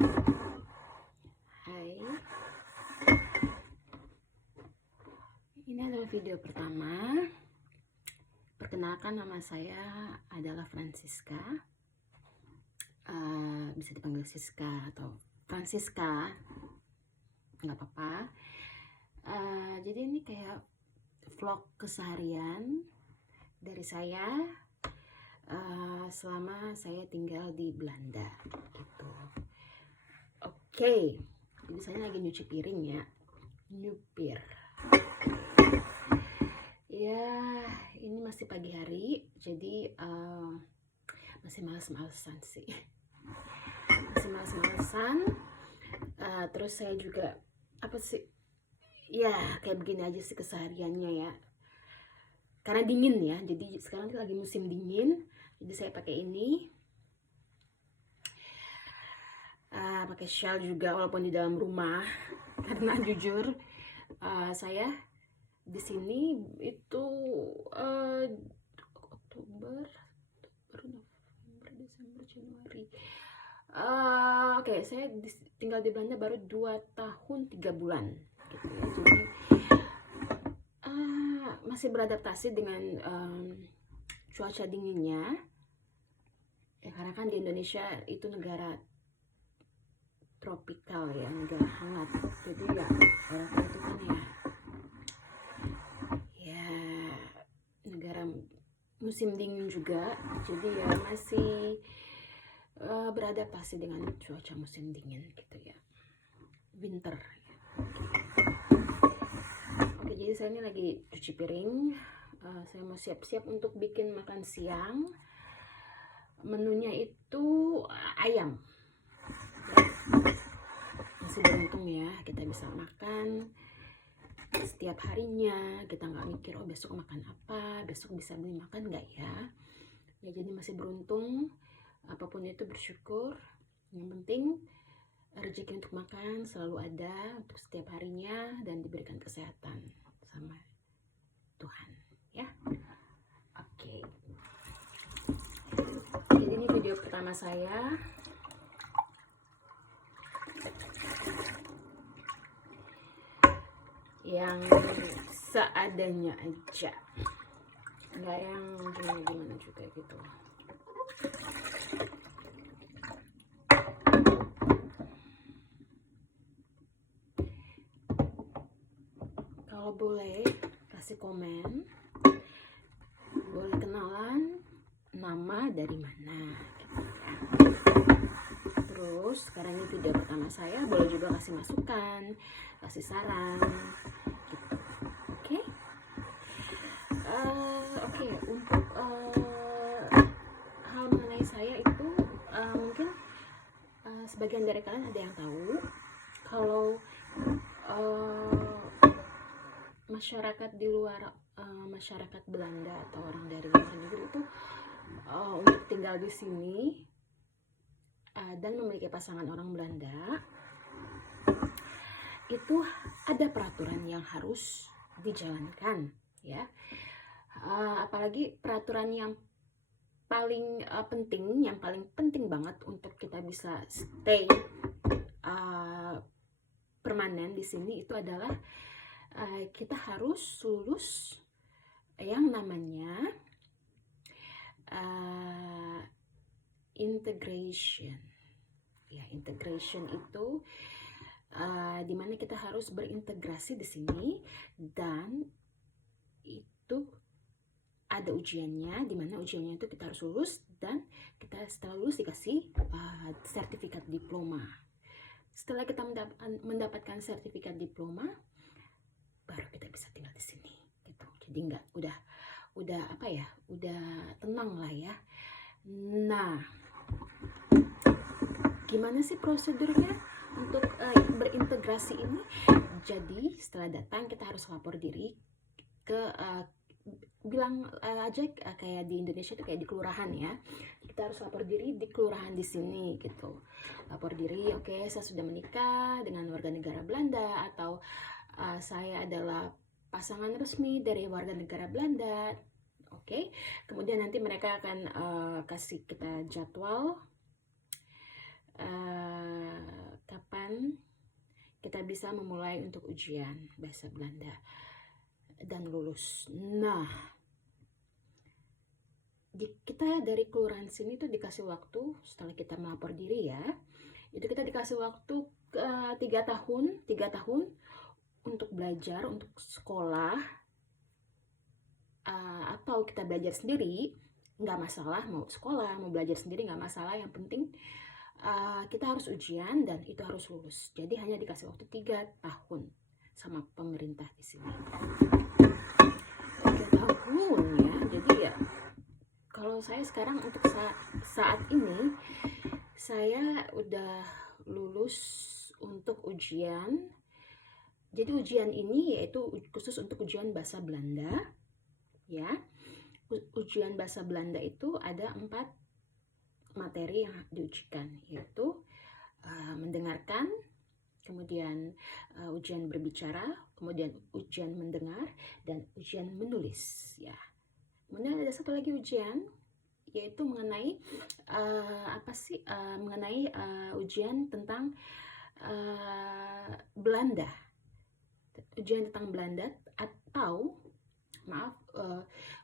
Hai, ini adalah video pertama. Perkenalkan, nama saya adalah Francisca. Bisa dipanggil Siska atau Francisca, nggak apa-apa. Jadi ini kayak vlog keseharian dari saya selama saya tinggal di Belanda gitu. Oke, jadi saya lagi nyuci piring ya, nyupir. Ya, ini masih pagi hari, jadi masih males-malesan sih. Masih males-malesan. Terus saya juga ya kayak begini aja sih kesehariannya ya. Karena dingin ya, jadi sekarang lagi musim dingin, jadi saya pakai ini. Pakai shawl juga walaupun di dalam rumah. Karena jujur saya di sini itu Oktober, November, Desember, Januari. Oke, saya tinggal di Belanda baru 2 tahun 3 bulan gitu ya. Jadi masih beradaptasi dengan cuaca dinginnya. Ya, karena kan di Indonesia itu negara tropikal ya, negara hangat. Jadi ya Eropa itu kan ya negara musim dingin juga. Jadi ya masih beradaptasi dengan cuaca musim dingin gitu ya, winter. Oke, jadi saya ini lagi cuci piring. Saya mau siap-siap untuk bikin makan siang. Menunya itu ayam. Masih beruntung ya, kita bisa makan setiap harinya. Kita nggak mikir besok makan apa, besok bisa beli makan nggak ya. Ya jadi masih beruntung. Apapun itu bersyukur. Yang penting rezeki untuk makan selalu ada untuk setiap harinya dan diberikan kesehatan sama Tuhan ya. Oke. Jadi ini video pertama saya. Yang seadanya aja, nggak yang gimana-gimana juga gitu. Kalau boleh kasih komen, boleh kenalan nama dari mana gitu ya. Terus sekarang ini video pertama saya, boleh juga kasih masukan, kasih saran gitu. Oke, untuk hal mengenai saya itu mungkin sebagian dari kalian ada yang tahu kalau masyarakat di luar, masyarakat Belanda atau orang dari luar negeri itu untuk tinggal di sini dan memiliki pasangan orang Belanda itu ada peraturan yang harus dijalankan ya. Apalagi peraturan yang paling penting banget untuk kita bisa stay permanen di sini itu adalah kita harus lulus yang namanya integration. Ya, integration itu dimana kita harus berintegrasi di sini dan itu ada ujiannya, dimana ujiannya itu kita harus lulus dan kita setelah lulus dikasih sertifikat diploma. Setelah kita mendapatkan sertifikat diploma, baru kita bisa tinggal di sini gitu. Jadi udah tenang lah ya. Nah, gimana sih prosedurnya untuk berintegrasi ini? Jadi setelah datang kita harus lapor diri ke bilang aja kayak di Indonesia itu kayak di kelurahan ya. Kita harus lapor diri di kelurahan di sini gitu. Lapor diri, oke, saya sudah menikah dengan warga negara Belanda, atau saya adalah pasangan resmi dari warga negara Belanda. Oke. Kemudian nanti mereka akan kasih kita jadwal kita bisa memulai untuk ujian bahasa Belanda dan lulus. Nah, kita dari kelurahan sini tuh dikasih waktu setelah kita melapor diri ya, itu kita dikasih waktu 3 tahun untuk belajar, untuk sekolah, atau kita belajar sendiri, nggak masalah. Mau sekolah, mau belajar sendiri nggak masalah, yang penting kita harus ujian dan itu harus lulus. Jadi hanya dikasih waktu 3 tahun sama pemerintah di sini. 3 tahun ya. Jadi ya, kalau saya sekarang untuk saat ini saya udah lulus untuk ujian. Jadi ujian ini yaitu khusus untuk ujian bahasa Belanda ya. Ujian bahasa Belanda itu ada 4 materi yang diujikan, yaitu mendengarkan, kemudian ujian berbicara, kemudian ujian mendengar, dan ujian menulis ya. Kemudian ada satu lagi ujian, yaitu mengenai mengenai ujian tentang Belanda, ujian tentang Belanda, atau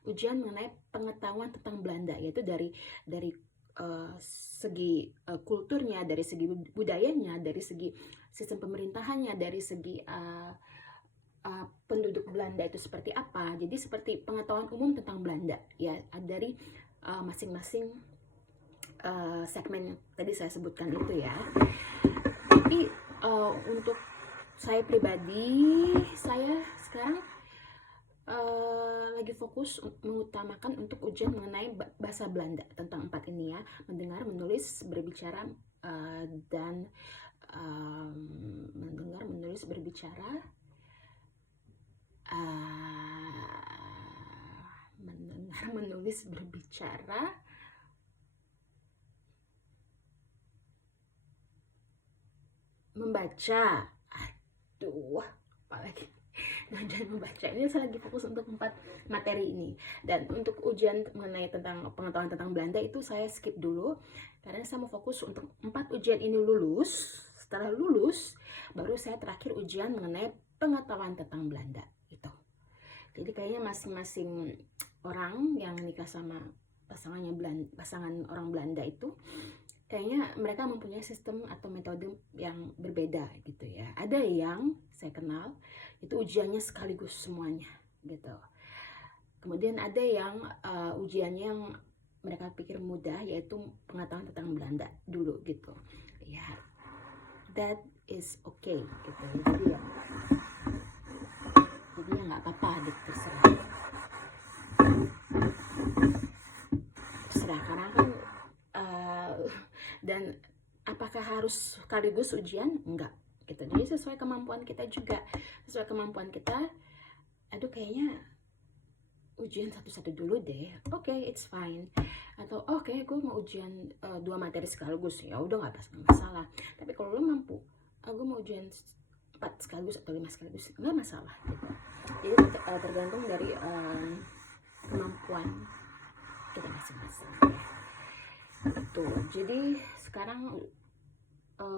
ujian mengenai pengetahuan tentang Belanda, yaitu dari segi kulturnya, dari segi budayanya, dari segi sistem pemerintahannya, dari segi penduduk Belanda itu seperti apa. Jadi seperti pengetahuan umum tentang Belanda ya, dari masing-masing segmen yang tadi saya sebutkan itu ya. Tapi untuk saya pribadi, saya sekarang lagi fokus mengutamakan untuk ujian mengenai bahasa Belanda tentang 4 ini ya: mendengar, menulis, berbicara, dan mendengar, menulis, berbicara, mendengar, menulis, berbicara, membaca. Aduh, apalagi dan membaca. Ini saya lagi fokus untuk 4 materi ini. Dan untuk ujian mengenai tentang pengetahuan tentang Belanda itu saya skip dulu, karena saya mau fokus untuk 4 ujian ini lulus. Setelah lulus, baru saya terakhir ujian mengenai pengetahuan tentang Belanda gitu. Jadi kayaknya masing-masing orang yang nikah sama pasangan orang Belanda itu, kayaknya mereka mempunyai sistem atau metode yang berbeda gitu ya. Ada yang saya kenal itu ujiannya sekaligus semuanya gitu. Kemudian ada yang ujiannya yang mereka pikir mudah, yaitu pengetahuan tentang Belanda dulu gitu ya. That is okay gitu. Jadi ya nggak apa-apa, terserah karena kan dan apakah harus sekaligus ujian? Enggak gitu. Jadi sesuai kemampuan kita juga, sesuai kemampuan kita. Aduh, kayaknya ujian satu-satu dulu deh. Oke, it's fine. Atau oke, gue mau ujian 2 materi sekaligus, ya udah nggak masalah. Tapi kalau lo mampu, gue mau ujian 4 sekaligus atau 5 sekaligus, nggak masalah gitu. Jadi tergantung dari kemampuan kita masing-masing ya. Tuh, jadi sekarang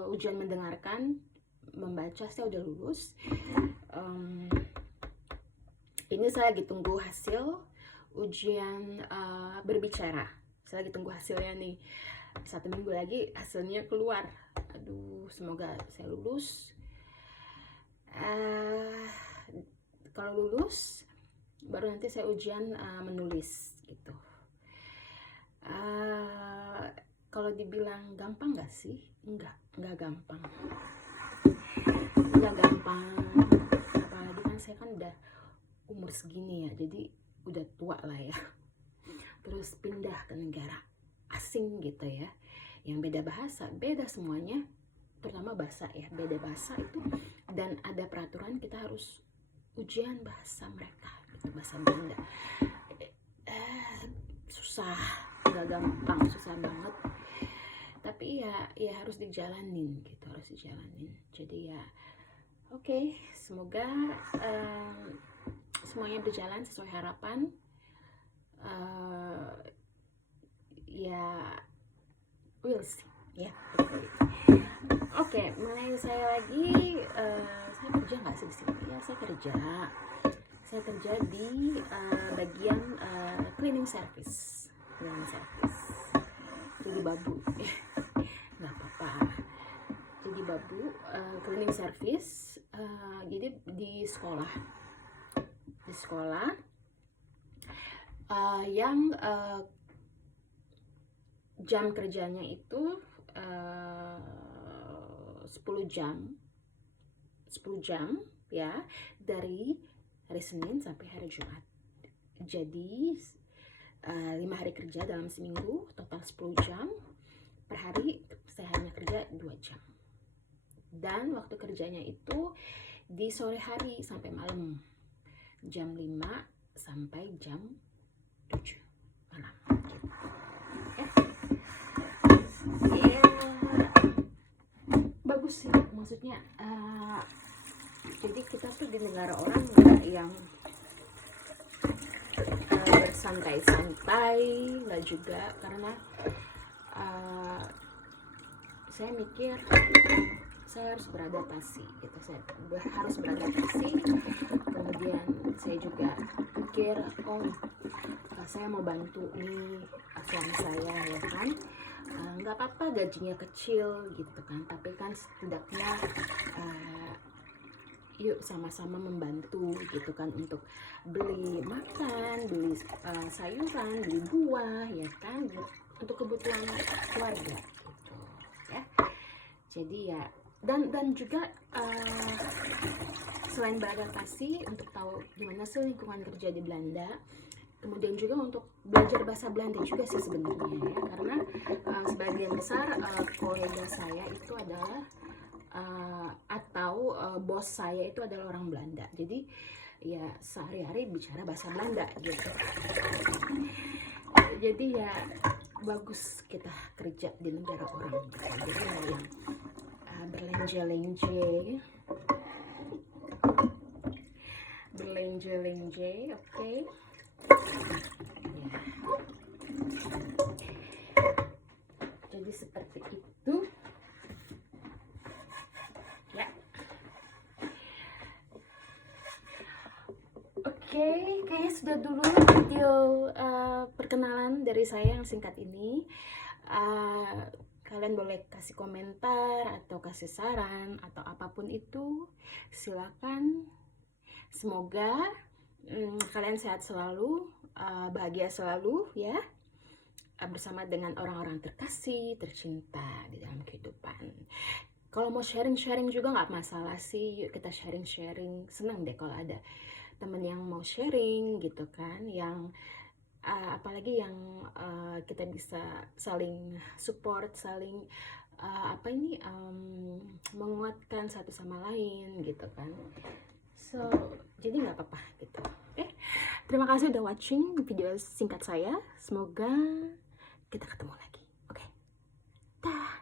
ujian mendengarkan, membaca saya udah lulus. Ini saya lagi tunggu hasil ujian berbicara. Saya lagi tunggu hasilnya nih. 1 minggu lagi hasilnya keluar. Aduh, semoga saya lulus. Kalau lulus, baru nanti saya ujian menulis gitu. Kalau dibilang gampang nggak sih? Nggak gampang. Nggak gampang. Apalagi kan saya kan udah umur segini ya, jadi udah tua lah ya. Terus pindah ke negara asing gitu ya, yang beda bahasa, beda semuanya, terutama bahasa ya, beda bahasa itu. Dan ada peraturan kita harus ujian bahasa mereka gitu, bahasa Belanda. Susah, nggak gampang, susah banget. Tapi ya harus dijalanin gitu, harus dijalanin. Jadi ya oke, semoga semuanya berjalan sesuai harapan. Ya, we'll see ya. Oke, Oke, mulai saya lagi. Saya kerja nggak sih di sini? Ya, saya kerja. Saya kerja di bagian cleaning service. Jadi babu, nggak apa-apa. Jadi babu, cleaning service. Jadi di sekolah, yang jam kerjanya itu 10 jam ya, dari hari Senin sampai hari Jumat. Jadi 5 hari kerja dalam seminggu, total 10 jam. Per hari saya hanya kerja 2 jam. Dan waktu kerjanya itu di sore hari sampai malam, jam 5 sampai jam 7 malam gitu. Ya, bagus sih, maksudnya jadi kita tuh di negara orang nggak yang bersantai-santai, nggak juga, karena saya mikir saya harus beradaptasi gitu, kemudian saya juga pikir, saya mau bantu nih suami saya ya kan, nggak apa-apa gajinya kecil gitu kan, tapi kan setidaknya yuk sama-sama membantu gitu kan, untuk beli makan, beli sayuran, beli buah ya kan, untuk kebutuhan keluarga gitu ya. Jadi ya, dan juga selain beradaptasi untuk tahu gimana sih lingkungan kerja di Belanda, kemudian juga untuk belajar bahasa Belanda juga sih sebenarnya ya, karena sebagian besar kolega saya itu adalah bos saya itu adalah orang Belanda, jadi ya sehari-hari bicara bahasa Belanda gitu. Jadi ya bagus kita kerja di negara orang gitu. Jadi yang berlenje-lenje, oke. Jadi seperti itu ya. Oke, kayaknya sudah dulu video perkenalan dari saya yang singkat ini. Kalian boleh kasih komentar atau kasih saran atau apapun itu, silakan. Semoga kalian sehat selalu, bahagia selalu ya, bersama dengan orang-orang terkasih, tercinta di dalam kehidupan. Kalau mau sharing-sharing juga nggak masalah sih, yuk kita sharing-sharing. Senang deh kalau ada temen yang mau sharing gitu kan, yang apalagi yang kita bisa saling support, saling menguatkan satu sama lain gitu kan. So jadi nggak apa-apa gitu. Terima kasih udah watching video singkat saya. Semoga kita ketemu lagi. Oke. Dah.